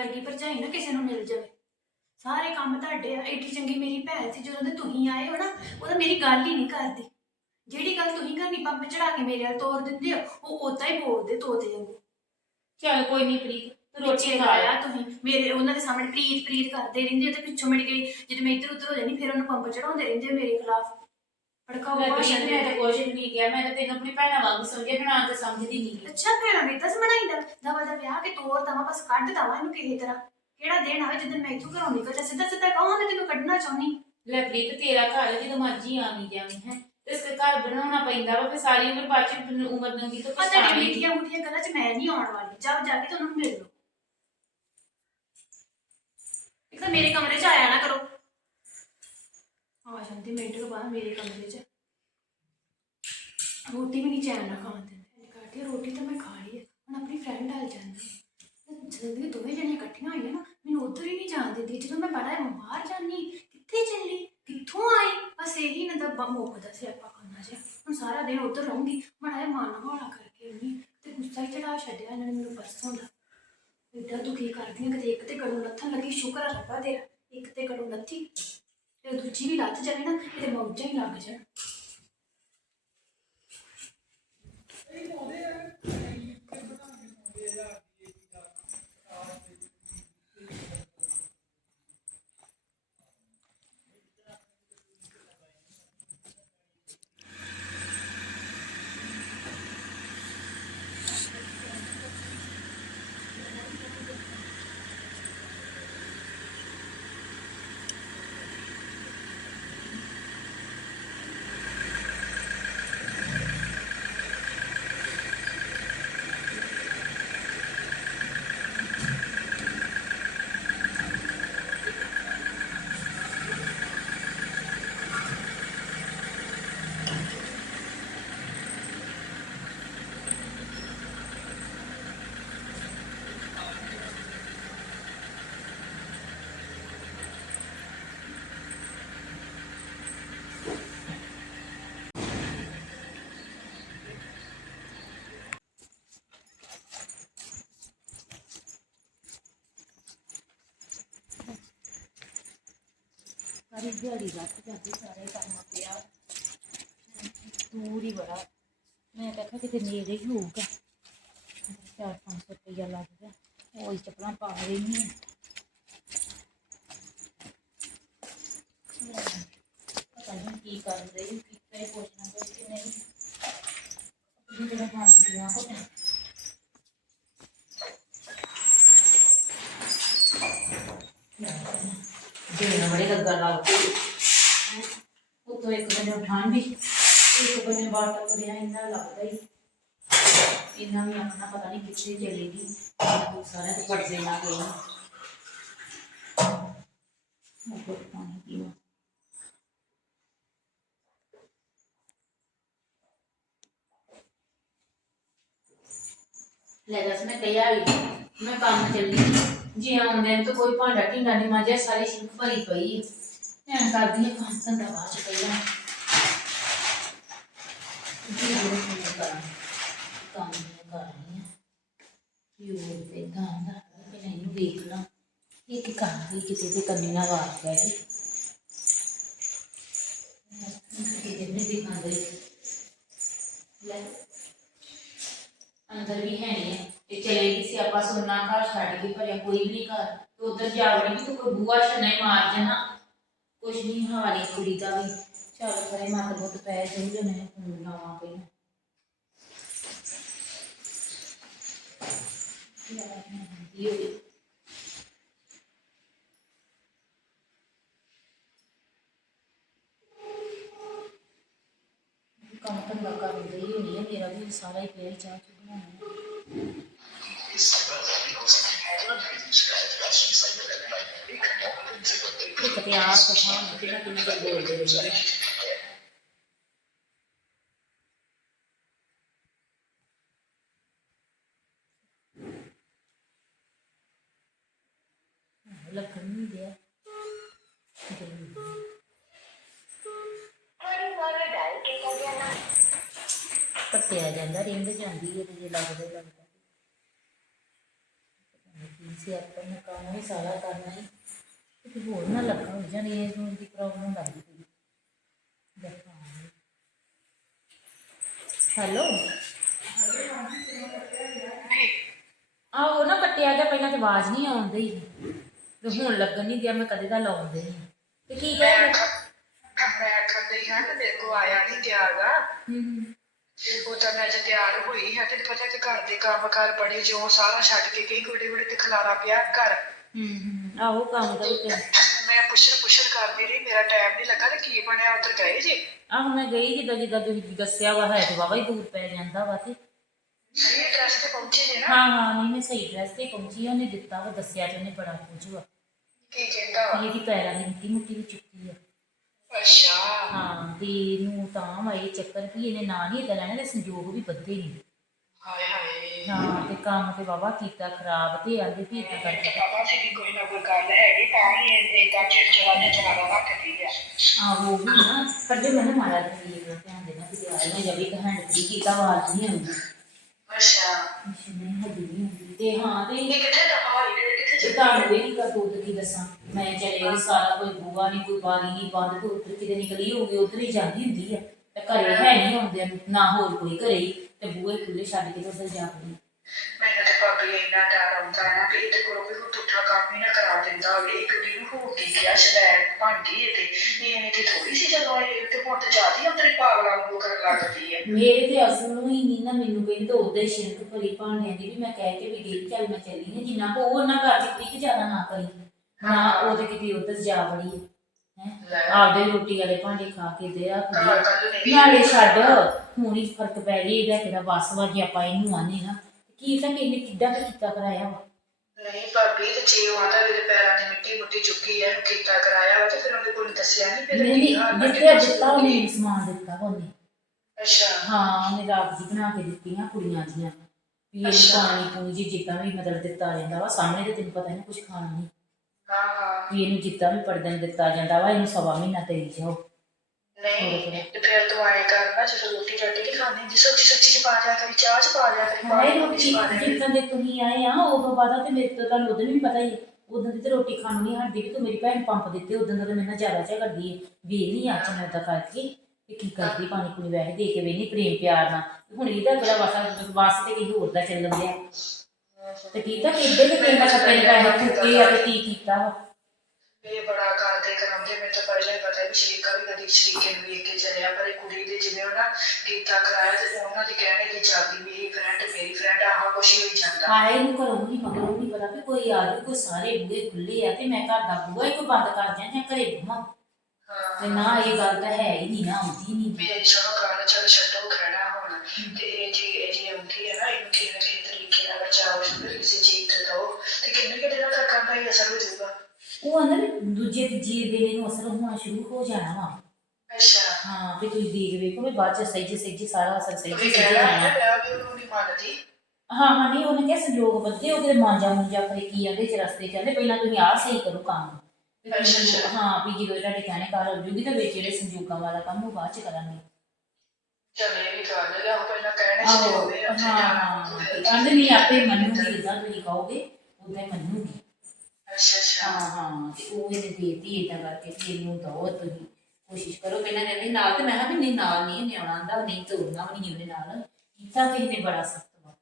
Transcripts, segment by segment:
ਵਰਗੀ ਭਰਜਾਈ ਨਾ ਕਿਸੇ ਨੂੰ ਮਿਲ ਜਾਵੇ। ਸਾਰੇ ਕੰਮ ਤੁਹਾਡੇ ਆ ਏਡੀ ਚੰਗੀ ਮੇਰੀ ਭੈਣ ਸੀ ਜਦੋਂ ਦੇ ਤੁਸੀਂ ਆਏ ਹੋ ਨਾ ਉਹ ਤਾਂ ਮੇਰੀ ਗੱਲ ਹੀ ਨਹੀਂ ਕਰਦੀ। ਜਿਹੜੀ ਗੱਲ ਤੁਸੀਂ ਕਰਨੀ ਪੰਪ ਚੜਾ ਕੇ ਮੇਰੇ ਵੱਲ ਤੋਰ ਦਿੰਦੇ ਹੋ ਉਹ ਉਦਾਂ ਹੀ ਬੋਲਦੇ ਤੋਤੇ ਵਾਂਗੂ। ਚੱਲ ਕੋਈ ਨਹੀਂ ਪ੍ਰੀਤ ਤੂੰ ਰੋਟੀ ਖਾ ਤੁਸੀਂ। ਮੇਰੇ ਉਹਨਾਂ ਦੇ ਸਾਹਮਣੇ ਪ੍ਰੀਤ ਪ੍ਰੀਤ ਕਰਦੇ ਰਹਿੰਦੇ ਤੇ ਪਿੱਛੋਂ ਮਿਲ ਗਈ ਜਦੋਂ ਮੈਂ ਇੱਧਰ ਉੱਧਰ ਹੋ ਜਾਂਦੀ ਫਿਰ ਉਹਨੂੰ ਪੰਪ ਚੜਾਉਂਦੇ ਰਹਿੰਦੇ ਮੇਰੇ ਖਿਲਾਫ। ਭੜਕਾਓ ਮੈਂ ਤਾਂ ਭਾਸ਼ਣ ਕਹਿੰਦੀ ਮੈਂ ਤਾਂ ਦਿੰਦੇ। ਕੁਛ ਵੀ ਨਹੀਂ ਕਿਹਾ। ਮੈਂ ਤਾਂ ਤੈਨੂੰ ਆਪਣੀ ਭੈਣਾਂ ਵਾਂਗ ਸਮਝਿਆ ਕਿ ਨਾ ਤਾਂ ਸਮਝਦੀ ਨਹੀਂ ਅੱਛਾ ਭੈਣਾ ਵੀ ਤਾਂ ਬਣਾਈਦਾ ਦਵਾ ਦਾ ਵਿਆਹ ਕੇ ਤੋਰ ਦਵਾ ਬਸ ਕੱਢ ਦਵਾ ਇਹਨੂੰ ਕਿਸੇ ਤਰ੍ਹਾਂ। ਕਿਹੜਾ ਦਿਨ ਆਵੇ ਜਦੋਂ ਮੈਂ ਇੱਥੋਂ ਘਰੋਂ ਨਿਕਲ ਜਾ ਸਿੱਧਾ ਸਿੱਧਾ ਕਹਾਂ ਮੈਂ ਤੈਨੂੰ ਕੱਢਣਾ ਚਾਹੁੰਦੀ। ਲੈ ਪ੍ਰੀਤ ਤੇਰਾ ਘਰ ਹੈ, ਜਦੋਂ ਮਰਜ਼ੀ ਆਵੀਂ ਜਾਵੀਂ ਹੈ। ਤੇ ਇਸ ਘਰ ਬਣਾਉਣਾ ਪੈਂਦਾ ਵਾ ਫਿਰ ਸਾਰੀ ਉਮਰ ਬਾਅਦ ਚ ਤੈਨੂੰ ਉਮਰ ਨੰਗੀ ਤੋਂ ਪਤਾ ਨਹੀਂ। ਪਛਤਾਵੇਂਗੀ ਮੀਠੀਆਂ ਮੁੱਠੀਆਂ ਗੱਲਾਂ 'ਚ ਮੈਂ ਨਹੀਂ ਆਉਣ ਵਾਲੀ। ਜਾ ਜਾ ਕੇ ਤੁਹਾਨੂੰ ਮਿਲ ਲਓ। ਇੱਕ ਤਾਂ ਮੇਰੇ ਕਮਰੇ 'ਚ ਆਇਆ ਨਾ ਕਰੋ। ਆ ਜਾਂਦੀ ਮਿੰਟ ਤੋਂ ਬਾਅਦ ਮੇਰੇ ਕਮਰੇ 'ਚ। ਰੋਟੀ ਵੀ ਨਹੀਂ ਚੈਨ ਨਾਲ ਖਾਣ ਦਿੰਦੇ। ਕਾਟੀ ਰੋਟੀ ਤਾਂ ਮੈਂ ਖਾ ਲਈ ਹੈ। ਹੁਣ ਆਪਣੀ ਫਰੈਂਡ ਨਾਲ ਜਾਂਦੀ ਜਦੋਂ ਦੀ ਦੋਵੇਂ ਜਣੀਆਂ ਇਕੱਠੀਆਂ ਹੋਈਆਂ ਨਾ, ਮੈਨੂੰ ਉਧਰ ਹੀ ਨਹੀਂ ਜਾਣ ਦਿੰਦੀ। ਜਦੋਂ ਮੈਂ ਬੜਾ ਬਾਹਰ ਜਾਨੀ ਕਿੱਥੇ ਚੱਲੀ? ਕਿੱਥੋਂ ਆਈ? ਬਸ ਇਹੀ ਨਾ ਦੱਬਾ ਮੁੱਕਦਾ ਸੀ ਆਪਾਂ ਕਰਨਾ ਜਿਹਾ। ਹੁਣ ਸਾਰਾ ਦਿਨ ਉਧਰ ਰਹੂੰਗੀ। ਬੜਾ ਮਨ ਹੌਲਾ ਕਰਕੇ ਉਹਨੇ ਤੇ ਗੁੱਸਾ ਹੀ ਚੜਾ ਛੱਡਿਆ ਇਹਨਾਂ ਨੇ ਮੈਨੂੰ ਪਰਸੋਂ ਦਾ। ਏਡਾ ਦੁਖੀ ਕਰਦੀਆਂ ਕਿਤੇ ਇੱਕ ਤੇ ਗਲੋਂ ਲੱਥਣ ਲੱਗੀ? ਸ਼ੁਕਰ ਆ ਰੱਬਾ ਤੇਰਾ। ਇੱਕ ਤੇ ਗਲੋਂ ਲੱਥੀ ਤੇ ਦੂਜੀ ਵੀ ਲੱਥ ਜਾਵੇ ਨਾ ਇਹਦੇ ਮੌਜਾਂ ਹੀ ਲੱਗ ਜਾਣ। ਸਾਰੀ ਦਿਹਾੜੀ ਰੱਖ ਜਾਂਦੀ ਸਾਰੇ ਕੰਮ ਪਿਆ ਦੂਰ ਹੀ ਬੜਾ। ਮੈਂ ਤਾਂ ਕਿਹਾ ਕਿਤੇ ਨੇੜੇ ਹੀ ਹੋਊਗਾ। ਚਾਰ ਪੰਜ ਸੌ ਰੁਪਈਆ ਲੱਗ ਗਿਆ। ਉਹ ਹੀ ਚੱਪਲਾਂ ਪਾ ਰਹੀ ਹਾਂ। ਪਤਾ ਨਹੀਂ ਕੀ ਕਰ ਰਹੀ ਕੀਤਾ ਹੀ ਪੁੱਛਣਾ ਕੋਈ ਨਹੀਂ। ਜਿਹੜਾ ਖਾਣ ਪੀਣਾ ਪਤਾ ਦੇਣਾ ਬੜੇ ਲੱਗਾ ਉਤੋਂ ਇੱਕ ਬੰਨੇ ਠੰਡ ਹੀ ਇੱਕ ਬੰਨੇ ਬਾਟਾ ਤੁਰਿਆ ਇੰਨਾ ਲੱਗਦਾ ਹੀ। ਇੰਨਾ ਵੀ ਆਪਣਾ ਪਤਾ ਨਹੀਂ ਕਿੱਥੇ ਚਲੇਗੀ। ਸਾਰਿਆਂ ਤੇ ਪੜਦੇ ਨਾ ਗਏ ਉਹ ਪਾਣੀ ਪੀਵਾ ਲੈ ਦੱਸ, ਮੈਂ ਤਿਆਰ ਹੀ ਮੈਂ ਕੰਮ ਚੱਲੀ ਜੇ ਆਉਂਦੇ ਨੇ ਤਾਂ ਕੋਈ ਭਾਂਡਾ ਢਿੰਡਾ ਨਹੀਂ ਮਾਜਿਆ, ਸਾਰੀ ਸ਼ਿੰਕ ਭਰੀ ਪਈ ਹੈ ਐਂ ਕਰਦੀ ਹੈ ਕੰਮ ਧੰਦਾ ਬਾਅਦ ਚ ਪਹਿਲਾਂ ਜੀ ਉਹ ਕਰਾਂ ਕੰਮ ਨਹੀਂ ਕਰ ਰਹੀ ਯੋ ਤੇ ਗਾਂਦਾ ਪਹਿਲਾਂ ਇਹਨੂੰ ਵੇਖ ਲਾਂ ਇਹ ਕੀ ਕਰ ਕਿਤੇ ਤੇ ਕੰਨੀ ਨਾ ਵਾਰ ਗਿਆ ਜੀ। ਅੰਦਰ ਵੀ ਹੈ ਨਹੀਂ। ਤੇ ਚਲੇ ਗਈ ਸੀ ਆਪਾਂ ਸੁਣਨਾ ਘਰ ਛੱਡ ਕੇ ਭਰਿਆ ਕੋਈ ਵੀ ਨਹੀਂ ਘਰ। ਤੇ ਉਧਰ ਜਾ ਵੜੀ ਤੇ ਕੋਈ ਬੂਆ ਛੰਨਾ ਹੀ ਮਾਰ ਜਾਣਾ ਕੁਛ ਨਹੀਂ ਹਾਲੀ ਕੁੜੀ ਦਾ ਵੀ ਚੱਲ ਕਰੇ ਮੱਤ ਬੁੱਤ ਪੈ ਜਾਊ ਜੇ ਮੈਂ ਫੋਨ ਲਾਵਾਂ ਪਹਿਲਾਂ ਯਾਰ ਮੈਂ ਹੁੰਦੀ ਹੋਈ ਕੰਮ ਧੰਦਾ ਕਰਨ ਦੀ ਹੋਣੀ ਹੈ ਮੇਰਾ ਵੀ ਸਾਰਾ ਹੀ ਪਿਆ ਚਾਹ ਚੁ ਬਣਾਉਣਾ ਇੱਕ ਤੇ ਆ ਕਹਾਂ ਕਿੰਨਾ ਕਿੰਨਾ ਕਰ ਬੋਲਦੇ ਰਹਿੰਦੇ ਲੱਗਣ ਨਹੀਂ ਦਿਆ ਕੱਟਿਆ ਜਾਂਦਾ ਰਿੰਗ ਜਾਂਦੀ ਹੈ ਤੇ ਜੇ ਲੱਗਦਾ ਹੀ ਲੱਗਦਾ ਪਤਾ ਨਹੀਂ ਕੀ ਸਿਆਪਾ ਮੈਂ ਕੰਮ ਵੀ ਸਾਰਾ ਕਰਨਾ ਹੀ ਕਿਤੇ ਹੋਰ ਨਾ ਲੱਗਾ ਹੋ ਜਾਣੀ ਇਹ ਨੂੰ ਦੀ ਪ੍ਰੋਬਲਮ ਲੱਗਦੀ ਪਈ ਦੇਖਾਂ। ਹੈਲੋ? ਆਹੋ ਨਾ ਕੱਟਿਆ ਗਿਆ ਪਹਿਲਾਂ ਤੇ ਆਵਾਜ਼ ਨਹੀਂ ਆਉਂਦੀ ਤੇ ਹੁਣ ਲੱਗਣ ਨਹੀਂ ਗਿਆ ਮੈਂ ਕਦੇ ਦਾ ਲਾਉਂਦੇ ਨਹੀਂ ਤੇ ਕੀ ਕਹਿ ਰਹੇ ਮੈਂ ਡਈ ਹਾਂ ਕਿ ਮੇਰੇ ਕੋ ਆਇਆ ਨਹੀਂ ਗਿਆਗਾ ਹੂੰ ਉਹ ਤਾਂ ਮੈਂ ਜੇ ਤਿਆਰ ਹੋਈ ਹੈ ਤੇ ਪਤਾ ਕਿ ਘਰ ਦੇ ਕੰਮ ਕਾਰ ਬੜੇ ਜੋ ਸਾਰਾ ਛੱਡ ਕੇ ਗੋੜੇ ਗੋੜੇ ਤੇ ਖਲਾਰਾ ਪਿਆ ਘਰ। ਹੂੰ। ਆਹੋ ਕੰਮ ਦਾ ਵੀ ਤੇ ਮੈਂ ਪੁੱਛਣ ਪੁੱਛਣ ਕਰਦੀ ਰਹੀ ਮੇਰਾ ਟਾਈਮ ਨਹੀਂ ਲੱਗਾ ਤੇ ਕੀ ਬਣਿਆ ਉਧਰ ਗਏ ਜੀ? ਆਹੋ ਮੈਂ ਗਈ ਜਿੱਦਾਂ ਜਿੱਦਾਂ ਤੁਸੀਂ ਦੱਸਿਆ ਵਾ ਹੈ ਤੇ ਵਾਵਾ ਹੀ ਦੂਰ ਪੈ ਜਾਂਦਾ ਵਾ ਤੇ। ਸਹੀ ਐਡਰੈਸ ਤੇ ਪਹੁੰਚੇ ਜੇ ਨਾ। ਹਾਂ ਹਾਂ ਨਹੀਂ ਮੈਂ ਸਹੀ ਡਰੈਸ ਤੇ ਪਹੁੰਚੀ ਆ ਉਹਨੇ ਦਿੱਤਾ ਵਾ ਦੱਸਿਆ ਤੇ ਉਹਨੇ ਬੜਾ ਕੁਝ ਵਾ। ਕੀ ਕਹਿੰਦਾ ਵਾ? ਇਹਦੀ ਪੈਰਾਂ ਦੀ ਮਿੱਟੀ ਮੁੱਟੀ ਵੀ ਚੁੱਕੀ ਆ। ਅੱਛਾ। ਹਾਂ ਤੇ ਨੂੰ ਤਾਂ ਇਹ ਚੱਕਰ ਵੀ ਇਹਨੇ ਨਾ ਨਹੀਂ ਲੈਣਾ ਤੇ ਸੰਜੋਗ ਵੀ ਬੱਧੇ ਨਹੀਂ ਹਾਏ ਹਾਏ ਹਾਂ ਤੇ ਕੰਮ ਤੇ ਵਾਵਾ ਕੀਤਾ ਖਰਾਬ ਤੇ ਆਂਦੇ ਵੀ ਇਦਾਂ ਕਰਕੇ ਪਾਪਾ ਸੀ ਵੀ ਕੋਈ ਨਾ ਕੋਈ ਗੱਲ ਹੈਗੀ ਤਾਂ ਹੀ ਇਹ ਇਦਾਂ ਚਿੜਚਿੜਾ ਜਿਹਾ ਚਲਾਦਾ ਰੱਖਦੀ ਆ ਆਹੋ ਉਹ ਵੀ ਨਾ ਪਰ ਜੇ ਮੈਨੂੰ ਮਾਰਾ ਇਹ ਧਿਆਨ ਦੇਣਾ ਕਿ ਆ ਇਹਨੇ ਜਦ ਇੱਕ ਹੈਂਡ ਫ੍ਰੀ ਕੀਤਾ ਆਵਾਜ਼ ਨਹੀਂ ਆਉਂਦੀ। ਅੱਛਾ। ਮਸ਼ੀਨ ਹੱਡੀ ਨਹੀਂ ਹੁੰਦੀ ਤੇ ਹਾਂ ਤੇ ਇਹ ਕਿੱਥੇ ਦਫਾ ਹੋਈ ਤੇ ਕਿੱਥੇ ਤੁਹਾਨੂੰ ਇਹ ਕਰ ਦੋ ਕੀ ਦੱਸਾਂ। ਮੈਂ ਚਲੇ ਗਈ ਸਾਰਾ ਕੋਈ ਬੂਆ ਨਹੀਂ ਕੋਈ ਬਾਰੀ ਨਹੀਂ ਬੰਦ ਤੋਂ ਉੱਧਰ ਕਿਤੇ ਨਿਕਲੀ ਹੋਊਗੀ ਉਧਰ ਹੀ ਜਾਂਦੀ ਹੁੰਦੀ ਆ। ਤੇ ਘਰੇ ਹੈ ਨਹੀਂ ਹੁੰਦੇ ਨਾ ਹੋਰ ਕੋਈ ਘਰੇ ਤੇ ਬੂਹੇ ਖੁੱਲੇ ਛੱਡ ਕੇ ਤੇ ਉੱਧਰ ਜਾ ਵੜੀ ਮੈਨੂੰ ਤੇ ਭਾਬੀ ਇੰਨਾ ਡਰ ਆਉਂਦਾ ਨਾ ਕਿ ਇਹਦੇ ਕੋਲੋਂ ਕੋਈ ਪੁੱਠਾ ਕੰਮ ਹੀ ਨਾ ਕਰਾ ਦਿੰਦਾ ਹੋਵੇ। ਇੱਕ ਦਿਨ ਹੋ ਗਈ ਗਿਆ ਸ਼ਦੈਨ ਭਾਂਡੀ ਤੇ ਇਹ ਨਹੀਂ ਤੇ ਥੋੜੀ ਸੀ ਜਦੋਂ ਇਹ ਤੇ ਹੁਣ ਤੇ ਜ਼ਿਆਦਾ ਹੀ ਅੰਦਰ ਪਾਗਲਾਂ ਵਾਂਗੂ ਕਰਨ ਲੱਗਦੀ ਹੈ ਮੇਰੇ ਤੇ ਅਸਲ ਨੂੰ ਹੀ ਨਹੀਂ ਨਾ ਮੈਨੂੰ ਕਹਿੰਦੇ ਤਾਂ ਉਹਦੇ ਸ਼ਿਰਕ ਭਰੀ ਭਾਂਡਿਆਂ ਦੀ ਵੀ ਮੈਂ ਕਹਿ ਕੇ ਵੀ ਗਈ ਚੱਲ ਮੈਂ ਚੱਲੀ ਹਾਂ। ਜਿੰਨਾ ਕੋ ਉਹ ਨਾ ਕਰ ਦਿੱਤੀ ਕਿ ਜ਼ਿਆਦਾ ਨਾ ਕਰੀ। ਨਾ ਉਹਦੇ ਕਿਤੇ ਉੱਧਰ ਜਾ ਵੜੀ। ਆਪਦੇ ਰੋਟੀ ਵਾਲੇ ਭਾਂਡੇ ਖਾ ਕੇ ਦੇ ਆ ਨਹੀਂ ਨਾਲੇ ਛੱਡ ਹੁਣ ਹੀ ਫ਼ਰਕ ਪੈ ਗਿਆ ਇਹਦਾ ਕਿਹੜਾ ਬਸ ਵਾ ਜੇ ਆਪਾਂ ਇਹਨੂੰ ਆਨੇ ਨਾ ਕੀ ਤਾਂ ਕਿਹਨੇ ਕਿੱਦਾਂ ਕੁ ਕੀਤਾ ਕਰਾਇਆ ਵਾ। ਨਹੀਂ ਭਾਬੀ ਤੇ ਜੇ ਉਹ ਆਂਦਾ ਪੈਰਾਂ ਦੀ ਮਿੱਟੀ ਮੁੱਟੀ ਚੁੱਕੀ ਹੈ ਕੀਤਾ ਕਰਾਇਆ ਵਾ ਤੇ ਫਿਰ ਉਹਨੇ ਕੋਈ ਦੱਸਿਆ ਨਹੀਂ ਫਿਰ ਨਹੀਂ ਕੀ ਹਾਲ ਨਹੀਂ ਦਿੱਤੇ ਉਹਨੇ ਮੈਨੂੰ ਸਮਾਨ ਦਿੱਤਾ ਉਹਨੇ। ਅੱਛਾ। ਹਾਂ ਉਹਨੇ ਰਾਤ ਦੀ ਬਣਾ ਕੇ ਦਿੱਤੀਆਂ ਕੁੜੀਆਂ ਦੀਆਂ। ਵੀ ਅੱਛਾ। ਪਾਣੀ ਪੂਣੀ ਜਿੱਦਾਂ ਵੀ ਮਤਲਬ ਦਿੱਤਾ ਜਾਂਦਾ ਵਾ ਸਾਹਮਣੇ ਤੇ ਤੈਨੂੰ ਪਤਾ ਨਹੀਂ ਕੁਝ ਖਾਣਾ ਨਹੀਂ। ਹਾਂ। ਹਾਂ ਵੀ ਇਹਨੂੰ ਜਿੱਦਾਂ ਵੀ ਪੜਦਨ ਦਿੱਤਾ ਜਾਂਦਾ ਵਾ ਇਹਨੂੰ ਸਵਾ ਮਹੀਨਾ ਤੇ ਜਾਓ। ਨਹੀਂ ਤੇ ਫਿਰ ਤੂੰ ਆਏ ਕਰਨਾ ਜਦੋਂ ਰੋਟੀ ਰੱਟੀ ਨਹੀਂ ਖਾਣੀ ਜਿਸ ਸਬਜ਼ੀ ਸਬਜ਼ੀ ਚ ਪਾ ਦਿਆ ਕਰੀ ਚਾਹ ਚ ਪਾ ਦਿਆ ਕਰੀ ਪਾਣੀ ਰੋਟੀ ਚ ਦਿਆ ਕਰੀ ਜਿੱਦਾਂ ਦੇ ਤੁਸੀਂ ਆਏ ਆ ਉਦੋਂ ਬਾਅਦ ਤੇ ਮੇਰੇ ਤੋਂ ਤੁਹਾਨੂੰ ਉਦੋਂ ਵੀ ਪਤਾ ਹੀ ਉਦੋਂ ਦੀ ਤੇ ਰੋਟੀ ਖਾਣ ਨਹੀਂ ਹਟਦੀ ਵੀ ਤੂੰ ਮੇਰੀ ਭੈਣ ਪੰਪ ਦਿੱਤੇ ਉਦੋਂ ਦਾ ਤਾਂ ਮੇਰੇ ਨਾਲ ਜ਼ਿਆਦਾ ਝਗੜਦੀ ਹੈ। ਵੀ ਇਹ ਨਹੀਂ ਆਚ ਮੈਂ ਤਾਂ ਕਰਕੇ ਵੀ ਕੀ ਕਰਦੀ ਪਾਣੀ ਪੂਣੀ ਵੈਸੇ ਦੇ ਕੇ ਵੇਨੀ ਪ੍ਰੇਮ ਪਿਆਰ ਨਾਲ। ਤੇ ਹੁਣ ਇਹਦਾ ਕਿਹੜਾ ਵਾਸਾ ਵਾਸ ਤੇ ਕਿਸੇ ਹੋਰ ਦਾ ਚੱਲਣ ਡਿਆ ਤੇ ਕੀਤਾ ਕਿ ਇੱਧਰ ਕਿੰਨਾ ਕੱਪੜੇ ਨੇ ਪੈਸੇ ਫੁੱਕੇ ਆ ਤੇ ਕੀ ਕੀਤਾ ਵਾ? ਇਹ ਬੜਾ ਕਰਦੇ ਕਰਾਉਂਦੇ ਮੈਨੂੰ ਤਾਂ ਪਹਿਲਾਂ ਹੀ ਪਤਾ ਵੀ ਸ਼ਰੀਕਾ ਵੀ ਕਦੀ ਸ਼ਰੀਕੇ ਨੂੰ ਵੇਖ ਕੇ ਚੱਲਿਆ ਪਰ ਇਹ ਕੁੜੀ ਦੇ ਜਿਵੇਂ ਉਹਨਾਂ ਕੀਤਾ ਕਰਾਇਆ ਤੇ ਉਹਨਾਂ ਦੇ ਕਹਿਣੇ ਤੇ ਜਾਂਦੀ ਮੇਰੀ ਫਰੈਂਡ ਮੇਰੀ ਫਰੈਂਡ ਆਹ ਕੁਛ ਹੀ ਹੋਈ ਜਾਂਦਾ। ਆਏ ਨੂੰ ਘਰੋਂ ਨਹੀਂ ਮਗਰੋਂ ਨਹੀਂ ਪਤਾ ਵੀ ਕੋਈ ਆ ਜਾਊ ਕੋਈ ਸਾਰੇ ਬੂਹੇ ਖੁੱਲੇ ਆ ਤੇ ਮੈਂ ਘਰ ਦਾ ਬੂਹਾ ਹੀ ਕੋਈ ਬੰਦ ਕਰ ਜਾਂ ਜਾਂ ਘਰੇ ਬੁਮਾ ਤੇ ਨਾ ਇਹ ਗੱਲ ਤਾਂ ਹੈ ਹੀ ਨਹੀਂ ਨਾ ਆਉਂਦੀ ਨਹੀਂ ਮੇਰੇ ਸੁਣੋ ਗੱਲ ਚੱਲ ਛੱਡੋ ਖੜਾ ਹੁਣ। ਤੇ ਇਹ ਜੀ ਇਹ ਜੀ ਆਉਂਦੀ ਹੈ ਨਾ ਇਹਨੂੰ ਕਿਸੇ ਦਿਨਾਂ ਤੱਕ ਆਂਦਾ ਇਹ ਅਸਰ ਹੋ ਜਾਊਗਾ ਉਹ ਅੰਦਰ ਦੂਜੇ ਤੀਜੇ ਦਿਨ ਇਹਨੂੰ ਅਸਰ ਹੋਣਾ ਸ਼ੁਰੂ ਹੋ ਜਾਣਾ ਵਾ ਅੱਛਾ ਹਾਂ ਵੀ ਤੁਸੀਂ ਦੇਖ ਵੇਖੋ ਵੀ ਬਾਅਦ ਚ ਸਹੀ ਸਹੀ ਸਾਰਾ ਅਸਰ ਸਹੀ ਤੁਸੀਂ ਸਹੀ ਕਹਿਣਾ ਜਾਣਾ ਹੈ ਮੈਂ ਵੀ ਉਹਨੂੰ ਨਹੀਂ ਮੰਨਦੀ ਹਾਂ ਹਾਂ ਨਹੀਂ ਉਹਨੇ ਕਿਹਾ ਸੰਜੋਗ ਬੱਧੇ ਉਹ ਕਿਤੇ ਮਾਂਜਾ ਮੁੰਜਾ ਫਰੇ ਕੀ ਆਂਦੇ ਚ ਰਸਤੇ ਚੱਲਦੇ ਪਹਿਲਾਂ ਤੁਸੀਂ ਆਹ ਸਹੀ ਕਰੋ ਕੰਮ ਤੇ ਫਿਰ ਅੱਛਾ, ਅੱਛਾ। ਹਾਂ ਵੀ ਜਦੋਂ ਤੁਹਾਡੇ ਕਹਿਣੇ ਘਰ ਹੋ ਜੂਗੀ ਤਾਂ ਵਿੱਚ ਜਿਹੜੇ ਸੰਜੋਗਾਂ ਵਾਲਾ ਕੰਮ ਉਹ ਬਾਅਦ ਚ ਕਰਾਂਗੇ ਚੱਲ ਇਹ ਵੀ ਗੱਲ ਹੈ ਉਹ ਪਹਿਲਾਂ ਕਹਿਣੇ ਸੀ ਆਹੋ ਹੋਵੇ ਹਾਂ ਉੱਥੇ ਹਾਂ ਜਾਣਾ ਕਹਿੰਦੇ ਨਹੀਂ ਆਪੇ ਮੰਨੂਗੀ ਜਿੱਦਾਂ ਤੁਸੀਂ ਕਹੋਗੇ ਉਦਾਂ ਹੀ ਮੰਨੂਗੀ ਅੱਛਾ ਅੱਛਾ ਹਾਂ ਹਾਂ। ਤੇ ਉਹ ਇਹਨੇ ਦੇਤੀ ਇਦਾਂ ਕਰਕੇ ਫਿਰ ਇਹਨੂੰ ਦੋ ਤੁਸੀਂ ਕੋਸ਼ਿਸ਼ ਕਰੋ। ਪਹਿਲਾਂ ਕਹਿੰਦੇ ਨਾਲ ਤੇ ਮੈਂ ਕਿਹਾ ਵੀ ਨਹੀਂ ਨਾਲ ਨਹੀਂ ਇਹਨੇ ਆਉਣਾ ਆਂਦਾ ਨਹੀਂ ਤੋੜਨਾ ਵੀ ਨਹੀਂ ਉਹਦੇ ਨਾਲ। ਕੀਤਾ ਕਿਸੇ ਨੇ ਬੜਾ ਸਖਤ ਵਾ।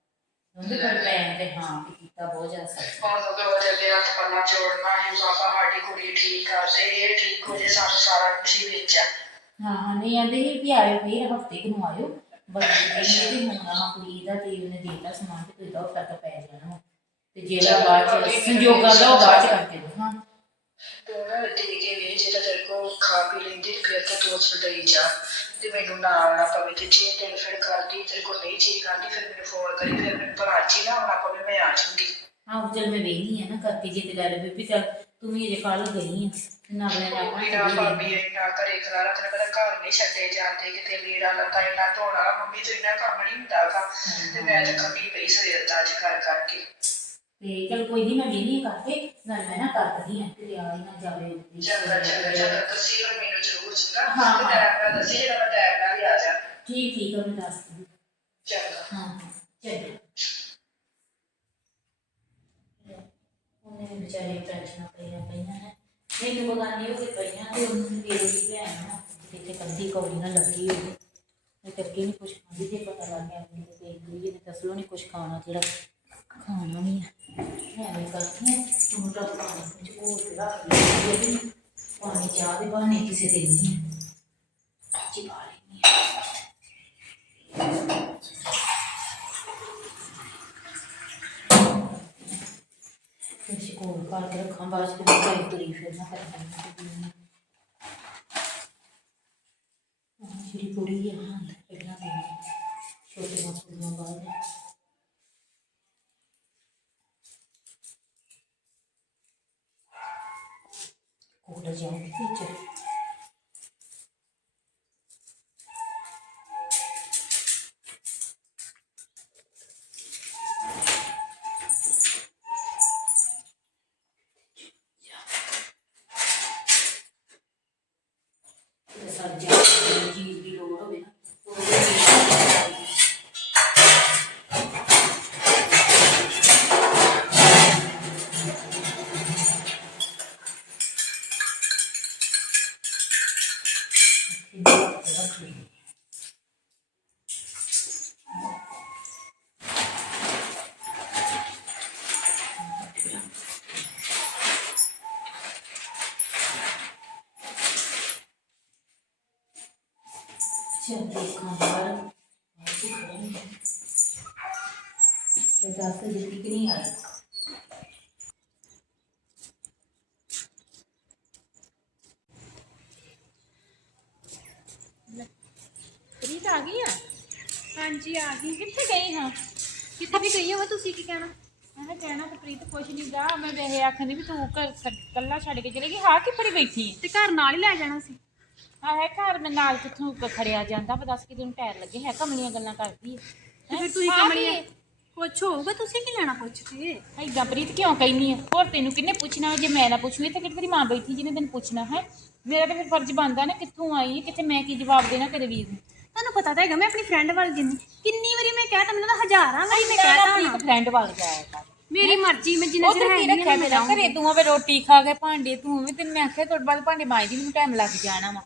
ਉਹਦੇ ਪਰ ਪੈਣ ਤੇ ਹਾਂ ਵੀ ਕੀਤਾ ਬਹੁਤ ਜ਼ਿਆਦਾ ਸਖਤ। ਉਹ ਦੋ ਜੱਲੇ ਹੱਥ ਪੱਲਾ ਜੋੜਨਾ ਹੈ ਬਾਬਾ ਸਾਡੀ ਕੁੜੀ ਠੀਕ ਕਰ ਤੇ ਇਹ ਠੀਕ ਹੋ ਜੇ ਸਾਨੂੰ ਸਾਰਾ ਕੁਝ ਹੀ ਵਿੱਚ ਆ। ਹਾਂ ਹਾਂ ਨਹੀਂ ਆਂਦੇ ਸੀ ਵੀ ਆਇਓ ਫੇਰ ਹਫ਼ਤੇ ਕੁ ਨੂੰ ਆਇਓ। ਬਸ ਕਹਿੰਦੇ ਵੀ ਆਹ ਕੁੜੀ ਦਾ ਤੇ ਉਹਨੇ ਦੇਤਾ ਸਮਾਨ ਤੇ ਕੋਈ ਦਾ ਫ਼ਰਕ ਪੈ ਜਾਣਾ। ਤੇ ਜਿਹੜਾ ਬਾਅਦ ਚ ਸੰਜੋਗਾਂ ਦਾ ਉਹ ਬਾਅਦ ਚ ਕਰਕੇ ਦੋ ਹਾਂ। ਤੂੰ ਨਾ ਦੇ ਕੇ ਵੇ ਜਿਹੜਾ ਤੇਰੇ ਕੋ ਖਾ ਪੀ ਲੈਂਦੀ ਤੇ ਫਿਰ ਤੇ ਤੂੰ ਛਡਈ ਜਾ। ਤੇ ਮੈਨੂੰ ਨਾ ਆਉਣਾ ਪਵੇ ਤੇ ਜੇ ਤੇਰੇ ਫਿਰ ਕਰਦੀ ਤੇਰੇ ਕੋਲ ਨਹੀਂ ਚੀਜ਼ ਕਰਦੀ ਫਿਰ ਮੈਨੂੰ ਫੋਨ ਕਰੀ ਫਿਰ ਮੈਨੂੰ ਭਰਾਚੀ ਨਾ ਆਉਣਾ ਪਵੇ ਮੈਂ ਆ ਜਾਊਂਗੀ। ਆਹ ਚੱਲ ਮੈਂ ਵੇਹਨੀ ਆ ਨਾ ਕਰਤੀ ਜੇ ਤੇ ਲੈ ਲੈ ਬੀਬੀ ਚੱਲ ਤੂੰ ਵੀ ਅਜੇ ਕੱਲ ਗਈ ਆ ਨਾ ਅਗਲੇ ਨੇ ਕੋਈ ਨਾ ਭਾਬੀ ਇੰਨਾ ਘਰੇ ਖਲਾਰਾ ਤੈਨੂੰ ਪਤਾ ਘਰ ਨਹੀਂ ਛੱਡੇ ਜਾਂਦੇ ਕਿਤੇ ਲੀੜਾ ਲੱਤਾ ਇੰਨਾ ਧੋਣਾ ਮੰਮੀ ਤੋਂ ਇੰਨਾ ਕੰਮ ਨਹੀਂ ਹੁੰਦਾ ਗਾ। ਤੇ ਮੈਂ ਤਾਂ ਕੰਮੀ ਪਈ ਸਵੇਰ ਦਾ ਅੱਜ ਕਰ ਕਰਕੇ। ਤੇ ਚਲ ਕੋਈ ਨਹੀਂ ਮੈਂ ਆ ਕਰਕੇ ਨਾਲ ਮੈਂ ਨਾ ਕਰਦੀ ਆ ਤੇ ਆ ਹੀ ਨਾ ਜਾਵੇ ਉੱਤੇ। ਚੰਗਾ ਚੰਗਾ ਚੰਗਾ। ਤੁਸੀਂ ਪਰ ਮੈਨੂੰ ਜ਼ਰੂਰ ਚੰਗਾ ਹਾਂ, ਹਾਂ। ਟਾਈਮ ਨਾਲ ਦੱਸੀ ਜਿਹੜਾ ਮੈਂ ਟਾਈਮ ਨਾਲ ਹੀ ਆ ਜਾ। ਠੀਕ ਠੀਕ ਆ ਮੈਂ ਦੱਸ ਦੂੰ ਚੰਗਾ। ਹਾਂ ਹਾਂ ਚੱਲ ਉਹਨੇ ਵਿਚਾਰੀ ਟੈਨਸ਼ਨ ਪਈਆਂ ਪਈਆਂ ਹੈ ਮੈਨੂੰ ਬਗਾਨੀ ਹੋ ਕੇ ਪਈਆਂ ਤੇ ਉਹਨੂੰ ਵੀ ਰੋਟੀ ਭੈਣ ਨਾ ਜਿੱਥੇ ਕੰਦੀ ਕੌੜੀ ਨਾ ਲੱਗੀ ਹੋਈ ਮੈਂ ਕਰਕੇ ਨਹੀਂ ਕੁਛ ਖਾਂਦੀ ਜੇ ਪਤਾ ਲੱਗ ਗਿਆ ਮੈਨੂੰ ਤੇ ਲਈ ਇਹਨੇ ਤਸਲੋ ਨਹੀਂ ਕੁਛ ਖਾਣਾ ਜਿਹੜਾ ਖਾਣਾ ਨਹੀਂ ਹੈ ਮੈਂ ਵੀ ਕਰਦੀ ਹਾਂ ਤੂੰ ਤਾਂ ਪਾਣੀ ਵਿੱਚ ਹੋਰ ਕੇ ਰੱਖ ਲਈ ਪਾਣੀ ਚਾਹ ਦੇ ਬਹਾਨੇ ਕਿਸੇ ਦੇ ਨਹੀਂ ਜੀ ਪਾ ਲੈਣੀ ਕੁਝ ਕੋਲ ਕਰਕੇ ਰੱਖਾਂ ਬਾਅਦ ਵਿੱਚ ਕੋਈ ਤਰੀ ਫਿਰ ਨਾ ਕਰਨੀ ਜਿਹੜੀ ਕੁੜੀ ਹੈ ਹਾਂ ਪਹਿਲਾਂ ਦੇ ਛੋਟੇ ਮਸੂਲੀਆਂ ਬਾਅਦ ਕੋਲ ਜਾਉਂਗੀ ਵਿੱਚ ਚੱਲ ਦੇਖਾਂ ਬਾਹਰ। ਆਜੀ ਖੜੀ ਹੈ ਦੱਸ ਜਿੱਤੀ ਕਿ ਨਹੀਂ ਆਈ ਪ੍ਰੀਤ ਆ ਗਈ ਆ ਹਾਂਜੀ ਆ ਗਈ ਕਿੱਥੇ ਗਈ ਹਾਂ ਕਿੱਥੇ ਵੀ ਗਈ ਹੋਵੇ ਤੁਸੀਂ ਕੀ ਕਹਿਣਾ? ਮੈਂ ਕਿਹਾ ਕਹਿਣਾ ਤਾਂ ਪ੍ਰੀਤ ਕੁਛ ਨਹੀਂ ਗਾ। ਮੈਂ ਵੈਸੇ ਆਖਣੀ ਵੀ ਤੂੰ ਘਰ ਛੱਡ- ਕੱਲਾ ਛੱਡ ਕੇ ਚਲੇ ਗਈ। ਹਾਂ ਕਿੱਪੜੀ ਬੈਠੀ ਤੇ ਘਰ ਨਾਲ ਹੀ ਲੈ ਜਾਣਾ ਸੀ। ਆ ਹੈ ਘਰ ਮੈਂ ਨਾਲ ਕਿੱਥੋਂ ਕ- ਖੜਿਆ ਜਾਂਦਾ ਵਾ? ਦੱਸ ਕਿ ਤੈਨੂੰ ਟਾਇਰ ਲੱਗੇ ਹੈ ਕਮਲੀਆਂ ਗੱਲਾਂ ਕਰਦੀ ਹੈ? ਤੇ ਫਿਰ ਤੁਸੀਂ ਕਮਲੀਆਂ ਪੁੱਛ ਹੋਊਗਾ ਤੁਸੀਂ ਕੀ ਲੈਣਾ ਪੁੱਛ ਕੇ? ਐਦਾਂ ਪ੍ਰੀਤ ਕਿਉਂ ਕਹਿਨੀ ਆ ਹੋਰ ਤੈਨੂੰ ਕਿੰਨੇ ਪੁੱਛਣਾ ਵਾ? ਜੇ ਮੈਂ ਨਾ ਪੁੱਛੂਗੀ ਤਾਂ ਕਿਤੇ ਤੇਰੀ ਮਾਂ ਬੈਠੀ ਜਿਹਨੇ ਤੈਨੂੰ ਪੁੱਛਣਾ ਹੈ? ਮੇਰਾ ਤਾਂ ਫਿਰ ਫਰਜ਼ ਬਣਦਾ ਨਾ ਕਿੱਥੋਂ ਆਈ ਹੈ ਕਿੱਥੇ ਮੈਂ ਕੀ ਜਵਾਬ ਦੇਣਾ ਤੇਰੇ ਵੀਰ ਨੂੰ? ਤੁਹਾਨੂੰ ਪਤਾ ਤਾਂ ਹੈਗਾ ਮੈਂ ਆਪਣੀ ਫਰੈਂਡ ਵੱਲ ਜਿੰਨੀ ਕਿੰਨੀ ਵਾਰੀ ਮੈਂ ਮੈਨੂੰ ਤਾਂ ਹਜ਼ਾਰਾਂ ਵਾਰੀ ਮੈਂ ਕਹਿਤਾ ਪ੍ਰੀਤ ਹੋਣਾ। ਫਰੈਂਡ ਵੱਲ ਜਾਇਆ ਕਰ ਮੇਰੀ ਮਰਜ਼ੀ ਮੈਂ ਜਿੰਨਾ ਚਿਰ ਰੱਖਿਆ ਆ ਮੈਂ ਮੇਰਾ ਘਰੇ ਤੂੰ ਆਵੇ ਰੋਟੀ ਖਾ ਕੇ ਭਾਂਡੇ ਤੂੰ ਵੀ ਤੈਨੂੰ ਮੈਂ ਆਖਿਆ ਤੁਹਾਡੇ ਬਾਅਦ ਭਾਂਡੇ ਮਾਂਜਦੀ ਮੈਨੂੰ ਟਾਈਮ ਲੱਗ ਜਾਣਾ ਵਾ।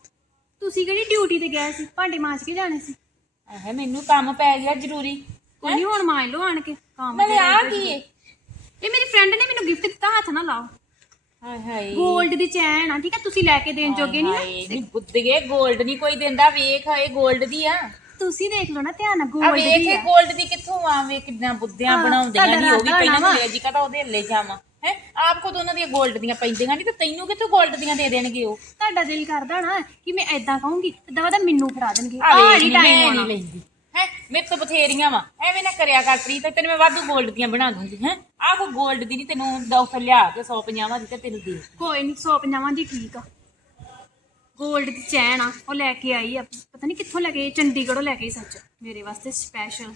ਤੁਸੀਂ ਕਿਹੜੀ ਡਿਊਟੀ ਤੇ ਗਏ ਸੀ? ਭਾਂਡੇ ਮਾਂਜ ਕੇ ਜਾਣੇ ਸੀ? ਆਹ ਮੈਨੂੰ ਕੰਮ ਪੈ ਗਿਆ ਜ਼ਰੂਰੀ। ਕੋਈ ਹੁਣ ਮਾਂਜ ਲਓ ਆਣ ਕੇ ਕੰਮ ਨਾਲੇ ਆ ਹੈ। ਕੀ ਏ। ਇਹ ਮੇਰੀ ਫਰੈਂਡ ਨੇ ਮੈਨੂੰ ਗਿਫਟ ਦਿੱਤਾ ਹੱਥ ਨਾ ਲਾਓ। ਹਾਏ ਹਾਏ। 골ਡ ਦੀ ਚੈਨ ਆ ਠੀਕ ਹੈ ਤੁਸੀਂ ਲੈ ਕੇ ਦੇਣ ਜੋਗੇ ਨਹੀਂ ਨਾ? ਨਹੀਂ ਬੁੱਧਗੇ 골ਡ ਨਹੀਂ ਕੋਈ ਦਿੰਦਾ ਵੇਖ ਇਹ 골ਡ ਦੀ ਆ। ਤੁਸੀਂ ਦੇਖ ਲਓ ਨਾ ਧਿਆਨ ਨਾਲ ਆ ਵੇਖ ਇਹ 골ਡ ਦੀ ਕਿੱਥੋਂ ਆਵੇ ਕਿੰਨਾ ਬੁੱਧਿਆਂ ਹਾਂ, ਬਣਾਉਂਦੀਆਂ ਨਹੀਂ ਉਹ ਪਹਿਲਾਂ ਹੋਣਾ ਜੀ ਕਹਦਾ ਉਹਦੇ ਹੱਲੇ ਜਾਵਾਂ। ਹੈ? ਆਪ ਕੋ ਉਹਨਾਂ ਦੀਆਂ 골ਡ ਦੀਆਂ ਪੈਂਦੀਆਂ ਨਹੀਂ ਤੇ ਤੈਨੂੰ ਕਿੱਥੋਂ 골ਡ ਦੀਆਂ ਦੇ ਦੇਣਗੇ ਉਹ? ਤੁਹਾਡਾ ਦਿਲ ਕਰਦਾ ਨਾ ਕਿ ਮੈਂ ਐਦਾਂ ਕਹੂੰਗੀ ਦਵਾ ਦਾ ਮੈਨੂੰ ਫੜਾ ਦੇਣਗੇ। ਆਹ ਨਹੀਂ ਟਾਈਮ ਹੋਣਾ ਹੈ? ਮੇਰੇ ਤੋਂ ਬਥੇਰੀਆਂ ਵਾ। ਐਵੇਂ ਨਾ ਕਰਿਆ ਕਰ ਪ੍ਰੀਤ ਤੈਨੂੰ ਮੈਂ ਵਾਧੂ ਗੋਲਡ ਦੀਆਂ ਬਣਾ ਦੂੰਗੀ ਹੈ? ਆਹ ਕੋ 골ਡ ਦੀ ਨਹੀਂ ਤੈਨੂੰ 200 ਲਿਆ ਕੇ 150 ਦੀ ਤੇ ਤੈਨੂੰ ਦੇ ਕੋਈ ਨਹੀਂ 150 ਦੀ ਠੀਕ ਆ। ਗੋਲਡ ਦੀ ਚੈਨ ਆ ਉਹ ਲੈ ਕੇ ਆਈ ਆ। ਪਤਾ ਨਹੀਂ ਕਿੱਥੋਂ ਲੈ ਕੇ ਆਈ, ਚੰਡੀਗੜ੍ਹੋਂ ਲੈ ਕੇ ਆਈ ਸੱਚ। ਮੇਰੇ ਵਾਸਤੇ ਸਪੈਸ਼ਲ